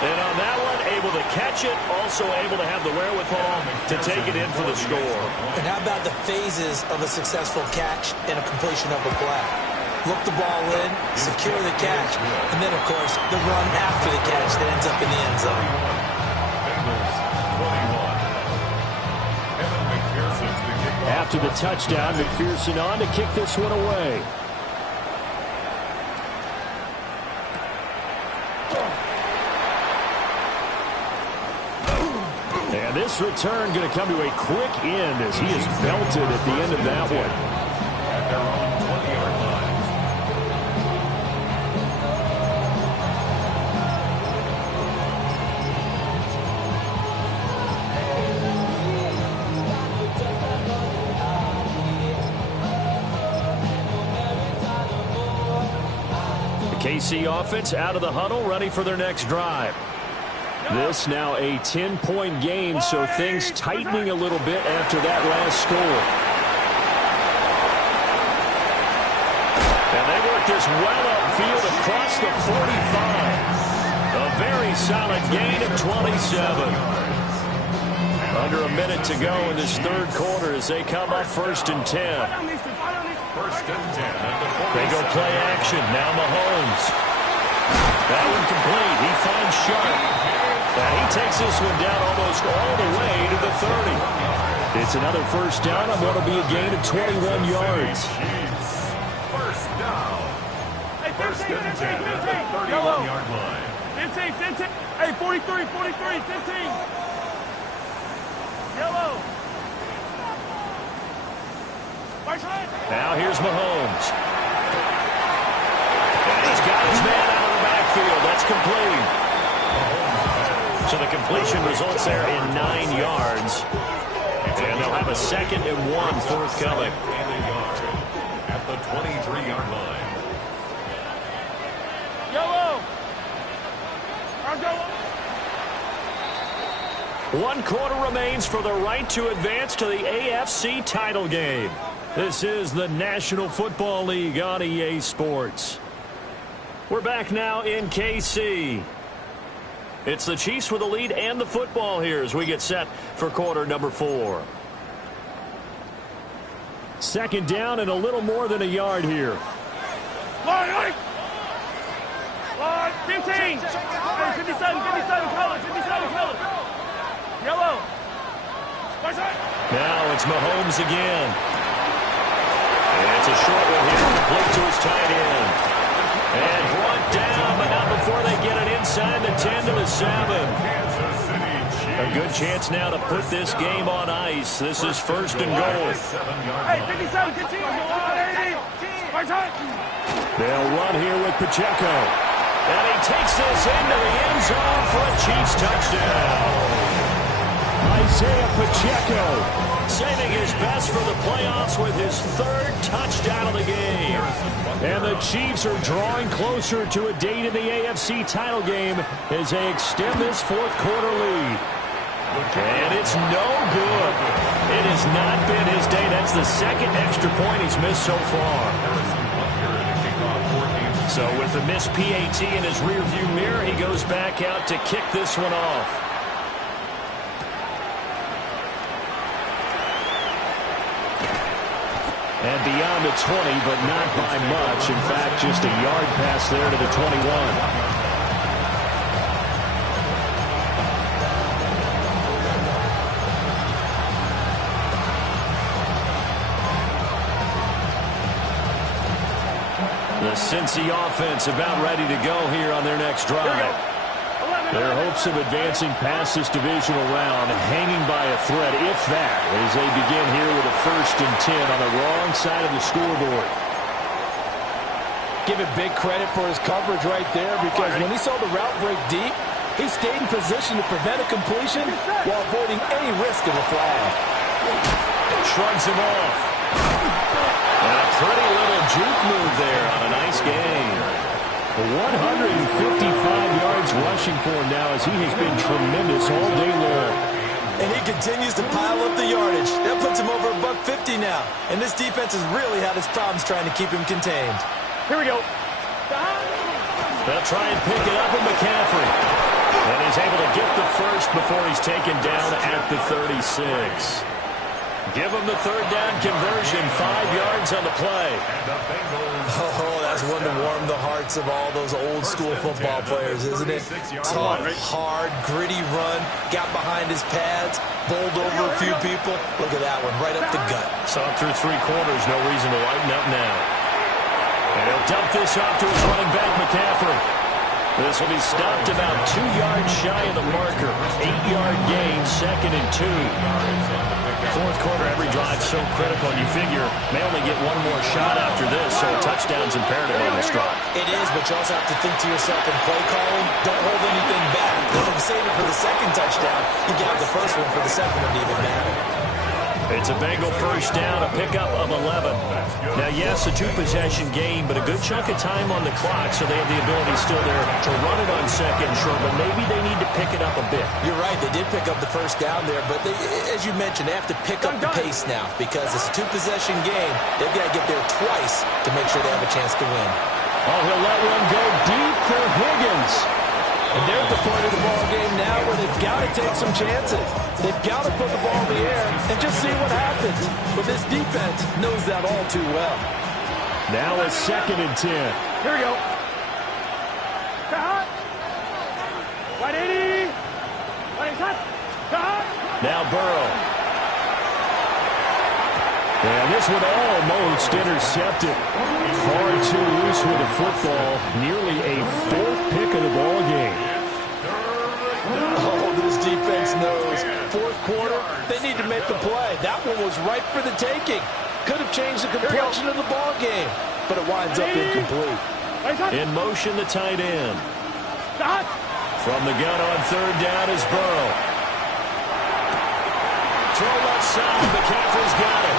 And on that one, able to catch it, also able to have the wherewithal to take it in for the score. And how about the phases of a successful catch and a completion of a play? Look the ball in, secure the catch, and then, of course, the run after the catch that ends up in the end zone. After the touchdown, McPherson on to kick this one away. And this return going to come to a quick end as he is belted at the end of that one. At their own 20-yard line. The KC offense out of the huddle, ready for their next drive. This now a 10-point game, so things tightening a little bit after that last score. this well upfield across the 45. A very solid gain of 27. Under a minute to go in this third quarter as they come up 1st and 10. 1st and 10 at the 47. They go play action. Now Mahomes. That one complete. He finds Sharp. And he takes this one down almost all the way to the 30. It's another first down on what will be a gain of 21 yards. First down. 1st and 10 at the 31-yard line. 15. Hey, 43, 15. Yellow. Now here's Mahomes. And he's got his man out of the backfield. That's complete. So the completion results there in 9 yards. And they'll have a 2nd and 1 forthcoming. At the 23-yard line. Yellow. 1 quarter remains for the right to advance to the AFC title game. This is the National Football League on EA Sports. We're back now in KC. It's the Chiefs with the lead and the football here as we get set for quarter number 4. 2nd down and a little more than a yard here. Line. 15. Hey, 57 color. Yellow. Now it's Mahomes again. And it's a short one here, complete to his tight end. And brought down, but not before they get it inside the 10 to the 7. A good chance now to put this game on ice. This is 1st and goal. Hey, 57, continue. They'll run here with Pacheco. And he takes this into the end zone for a Chiefs touchdown. Isaiah Pacheco saving his best for the playoffs with his 3rd touchdown of the game. And the Chiefs are drawing closer to a date in the AFC title game as they extend this 4th quarter lead. And it's no good. It has not been his day. That's the 2nd extra point he's missed so far. So with the missed PAT in his rearview mirror, he goes back out to kick this one off. And beyond the 20, but not by much. In fact, just a yard pass there to the 21. The Cincy offense about ready to go here on their next drive. Their hopes of advancing past this divisional round hanging by a thread, if that, as they begin here with a 1st and 10 on the wrong side of the scoreboard. Give it big credit for his coverage right there, because when he saw the route break deep, he stayed in position to prevent a completion while avoiding any risk of a flag. Shrugs him off. And a pretty little juke move there on a nice game. 155 yards rushing for him now as he has been tremendous all day long. And he continues to pile up the yardage. That puts him over $150 now. And this defense has really had its problems trying to keep him contained. Here we go. They'll try and pick it up with McCaffrey. And he's able to get the first before he's taken down at the 36. Give him the 3rd down conversion, 5 yards on the play. Oh, that's one to warm the hearts of all those old school football players, isn't it? Tough, hard, gritty run, got behind his pads, bowled over a few people. Look at that one, right up the gut. Saw it through 3 quarters, no reason to lighten up now. And he'll dump this off to his running back, McCaffrey. This will be stopped about 2 yards shy of the marker. 8-yard gain, 2nd and 2. 4th quarter, every drive so critical. You figure may only get one more shot after this, so a touchdown's imperative on this drive. It is, but you also have to think to yourself in play calling, don't hold anything back. Don't save it for the 2nd touchdown. You can have the first one for the 2nd one to even matter. It's a Bengal first down, a pickup of 11. Now, yes, a two-possession game, but a good chunk of time on the clock, so they have the ability still there to run it on second and short, but maybe they need to pick it up a bit. You're right. They did pick up the first down there, but they, as you mentioned, they have to pick up the pace now because it's a two-possession game. They've got to get there twice to make sure they have a chance to win. Oh, he'll let one go deep for Higgins. And they're at the point of the ball game now where they've got to take some chances. They've got to put the ball in the air and just see what happens. But this defense knows that all too well. Now a 2nd and 10. Here we go. Wide 80. Wide cut. Now Burrow. And this one almost intercepted. Far too loose with the football. Nearly a 4th pick of the ball game. Oh, this defense knows. 4th quarter, they need to make the play. That one was right for the taking. Could have changed the complexion of the ball game, but it winds up incomplete. In motion, the tight end. From the gun on 3rd down is Burrow. Throw left side. McCaffrey's got it.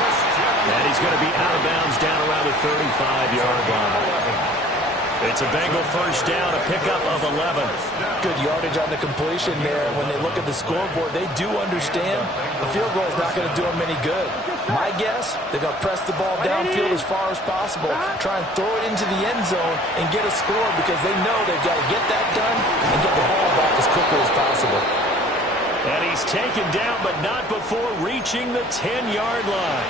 And he's going to be out of bounds down around the 35-yard line. It's a Bengal first down, a pickup of 11. Good yardage on the completion there. When they look at the scoreboard, they do understand the field goal is not going to do them any good. My guess, they're going to press the ball downfield as far as possible, try and throw it into the end zone and get a score because they know they've got to get that done and get the ball back as quickly as possible. And he's taken down, but not before reaching the 10-yard line.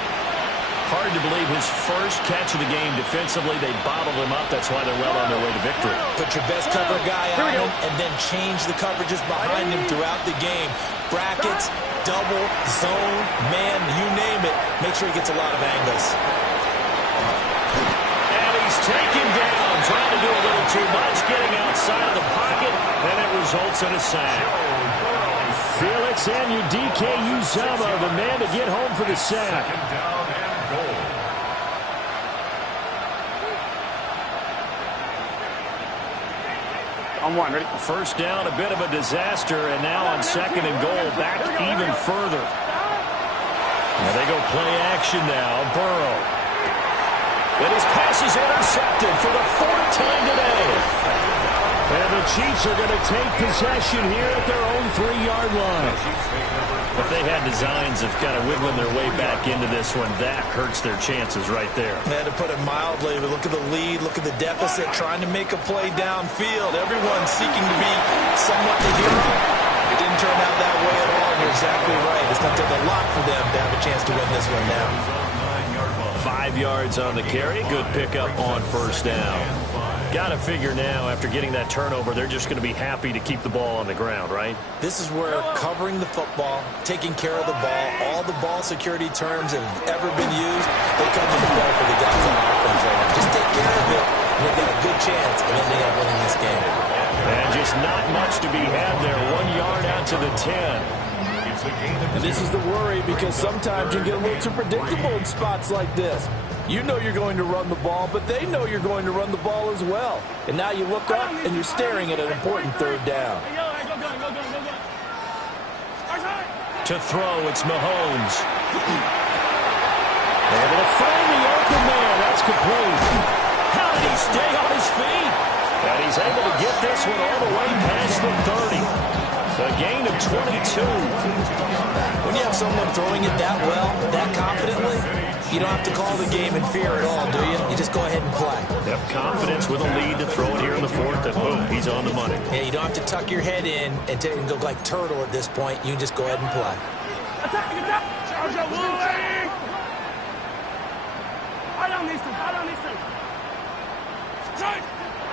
Hard to believe his first catch of the game defensively. They bottled him up. That's why they're well on their way to victory. Put your best cover guy on him and then change the coverages behind him throughout the game. Brackets, double, zone, man, you name it. Make sure he gets a lot of angles. And he's taken down, trying to do a little too much, getting outside of the pocket, and it results in a sack. Felix Anudike Uzama, the man to get home for the sack. On 1, ready? First down, a bit of a disaster, and now on 2nd and goal, back even further. Now they go play action now. Burrow. And his pass is intercepted for the 4th time today. And the Chiefs are going to take possession here at their own 3-yard line. If they had designs of kind of wiggling their way back into this one, that hurts their chances right there. Man, to put it mildly, but look at the lead, look at the deficit, trying to make a play downfield. Everyone seeking to be somewhat the hero. It didn't turn out that way at all, and you're exactly right. It's going to take a lot for them to have a chance to win this one now. 5 yards on the carry. Good pickup on first down. Got to figure now, after getting that turnover, they're just going to be happy to keep the ball on the ground, right? This is where covering the football, taking care of the ball, all the ball security terms that have ever been used, they come into play for the guys on offense right now. Just take care of it, and they've got a good chance of ending up winning this game. And just not much to be had there. 1 yard out to the 10. And this is the worry because sometimes you get a little too predictable in spots like this. You know you're going to run the ball, but they know you're going to run the ball as well. And now you look up and you're staring at an important 3rd down. To throw, it's Mahomes. Able to find the open man. That's complete. How did he stay on his feet? And he's able to get this one all the way past the 30. A gain of 22. When you have someone throwing it that well, that confidently, you don't have to call the game in fear at all, do you? You just go ahead and play. Have confidence with a lead to throw it here in the 4th, and boom, he's on the money. Yeah, you don't have to tuck your head in and go like turtle at this point. You can just go ahead and play.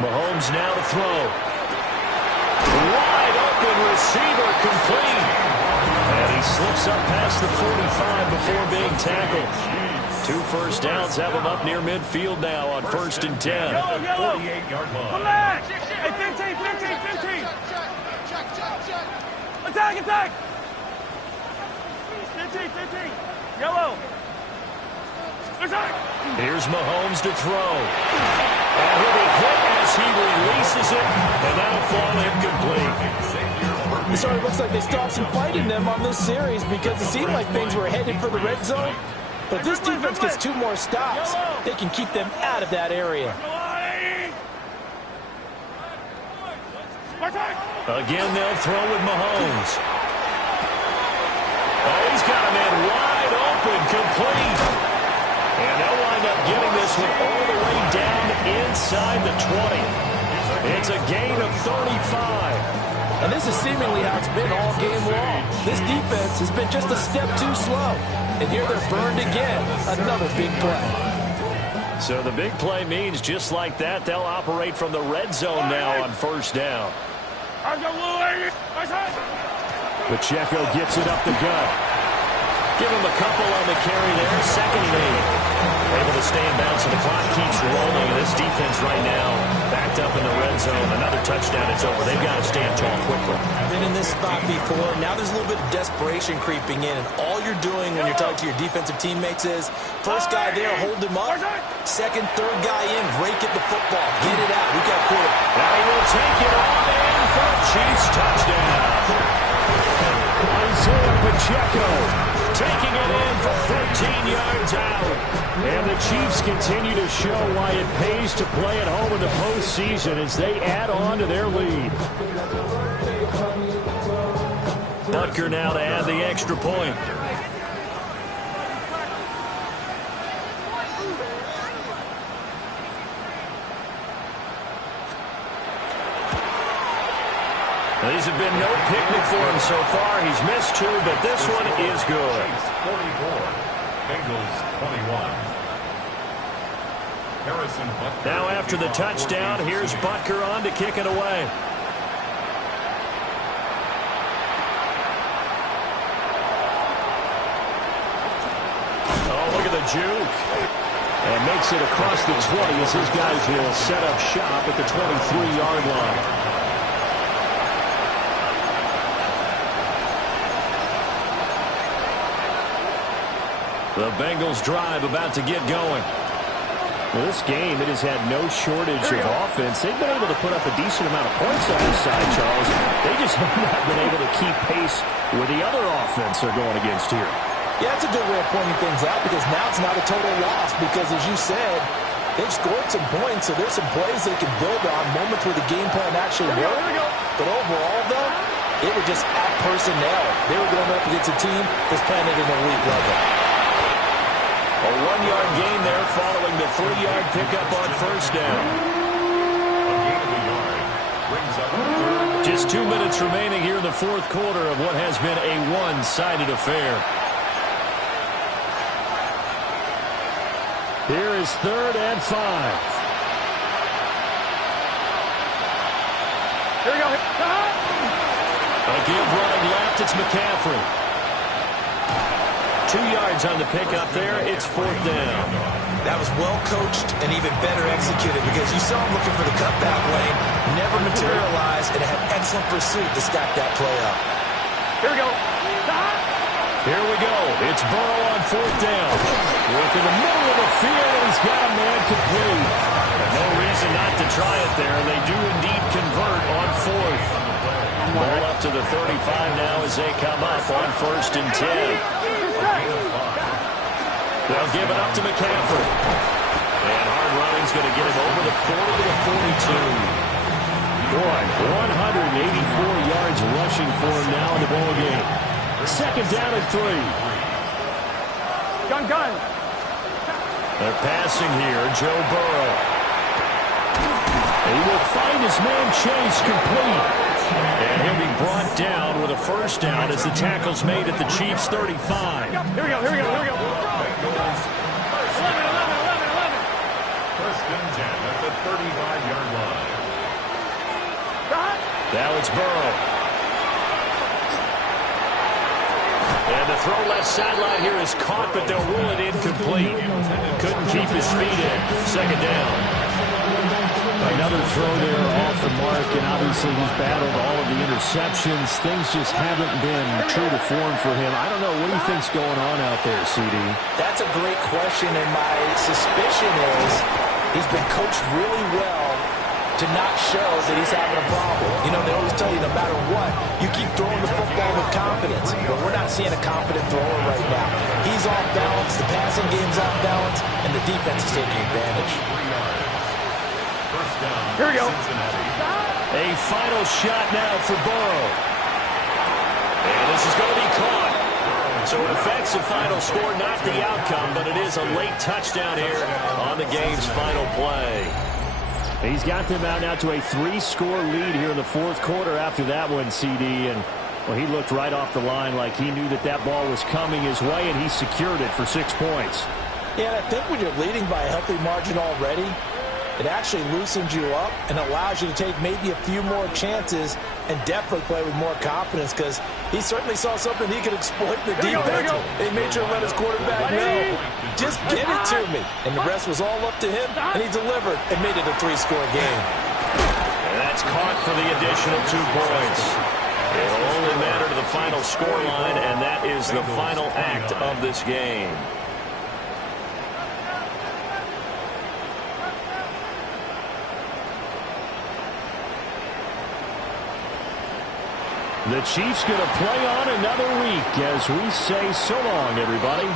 Mahomes now to throw. Wide open receiver complete. And he slips up past the 45 before being tackled. 2 first downs have him up near midfield now on 1st and 10. 48-yard line. Come back! Hey, 15. Attack! 15. Yellow. Attack! Here's Mahomes to throw. And he'll be hit as he releases it, and that'll fall incomplete. The So it looks like they still have some fight in them on this series because it seemed like things were headed for the red zone. But this defense gets 2 more stops. They can keep them out of that area. Again, they'll throw with Mahomes. Oh, he's got a man wide open, complete. And they'll wind up getting this one all the way down inside the 20. It's a gain of 35. And this is seemingly how it's been all game long. This defense has been just a step too slow. And here they're burned again. Another big play. So the big play means just like that, they'll operate from the red zone now on first down. Pacheco gets it up the gut. Give him a couple on the carry there. Second and 8. Able to stay in bounds, and the clock keeps rolling. This defense right now backed up in the red zone. Another touchdown, it's over. They've got to stand tall quickly. Been in this spot before. Now there's a little bit of desperation creeping in. And all you're doing when you're talking to your defensive teammates is, first guy there, hold him up. Second, third guy in, rake at the football. Get it out. We got quarter. Now he will take it on in for a Chiefs touchdown. Isaiah Pacheco taking it in for 13 yards out. And the Chiefs continue to show why it pays to play at home in the postseason as they add on to their lead. Butker now to add the extra point. These have been no picnic for him so far. He's missed 2, but this one is good. 44, Bengals 21. Harrison Butker. Now after the touchdown, here's Butker on to kick it away. Oh, look at the juke. And makes it across the 20 as his guys will set up shop at the 23-yard line. The Bengals drive about to get going. Well, this game, it has had no shortage of offense. They've been able to put up a decent amount of points on this side, Charles. They just have not been able to keep pace with the other offense they're going against here. Yeah, that's a good way of pointing things out because now it's not a total loss because, as you said, they've scored some points, so there's some plays they can build on, moments where the game plan actually worked. But overall, though, it was just at personnel. They were going up against a team that's playing at an elite level. A 1-yard gain there following the 3-yard pickup on first down. A gain of a yard brings up third. Just 2 minutes remaining here in the fourth quarter of what has been a one-sided affair. Here is 3rd and 5. Here we go. A give right left, it's McCaffrey. 2 yards on the pickup there. It's 4th down. That was well coached and even better executed because you saw him looking for the cutback lane, never materialized, and had excellent pursuit to stack that play up. Here we go. Here we go. It's Burrow on 4th down. Work in the middle of the field, and he's got a man complete. No reason not to try it there. They do indeed convert on 4th. Ball up to the 35 now as they come up on 1st and 10. They'll give it up to McCaffrey. And hard running's going to get him over the 40 to the 42. Boy, 184 yards rushing for him now in the ball game. 2nd down and 3. Gun. They're passing here. Joe Burrow. He will find his man Chase complete. And he'll be brought down with a 1st down as the tackle's made at the Chiefs' 35. Here we go. Bengals 1st and 10 at the 35-yard line. Now it's Burrow. And the throw left sideline here is caught, but they'll rule it incomplete. Couldn't keep his feet in. 2nd down. Another throw there off the mark, and obviously he's battled all of the interceptions. Things just haven't been true to form for him. I don't know. What do you think's going on out there, CD? That's a great question, and my suspicion is he's been coached really well to not show that he's having a problem. You know, they always tell you no matter what, you keep throwing the football with confidence. But we're not seeing a confident thrower right now. He's off balance, the passing game's off balance, and the defense is taking advantage. Here we go. A final shot now for Burrow. And this is going to be caught. So it affects the final score, not the outcome, but it is a late touchdown here on the game's final play. He's got them out now to a 3-score lead here in the fourth quarter after that one, CD. And, well, he looked right off the line like he knew that that ball was coming his way, and he secured it for 6 points. Yeah, and I think when you're leading by a healthy margin already, it actually loosens you up and allows you to take maybe a few more chances and definitely play with more confidence because he certainly saw something he could exploit in the defense. He made sure to let his quarterback know, just get it to me. And the rest was all up to him, and he delivered and made it a 3-score game. And that's caught for the additional 2 points. It'll only matter to the final scoreline, and that is the final act of this game. The Chiefs going to play on another week as we say so long, everybody.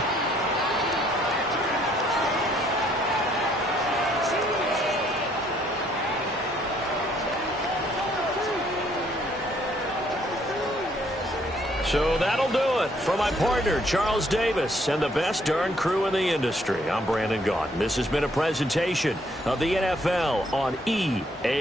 So that'll do it for my partner, Charles Davis, and the best darn crew in the industry. I'm Brandon Gaudin. This has been a presentation of the NFL on EA.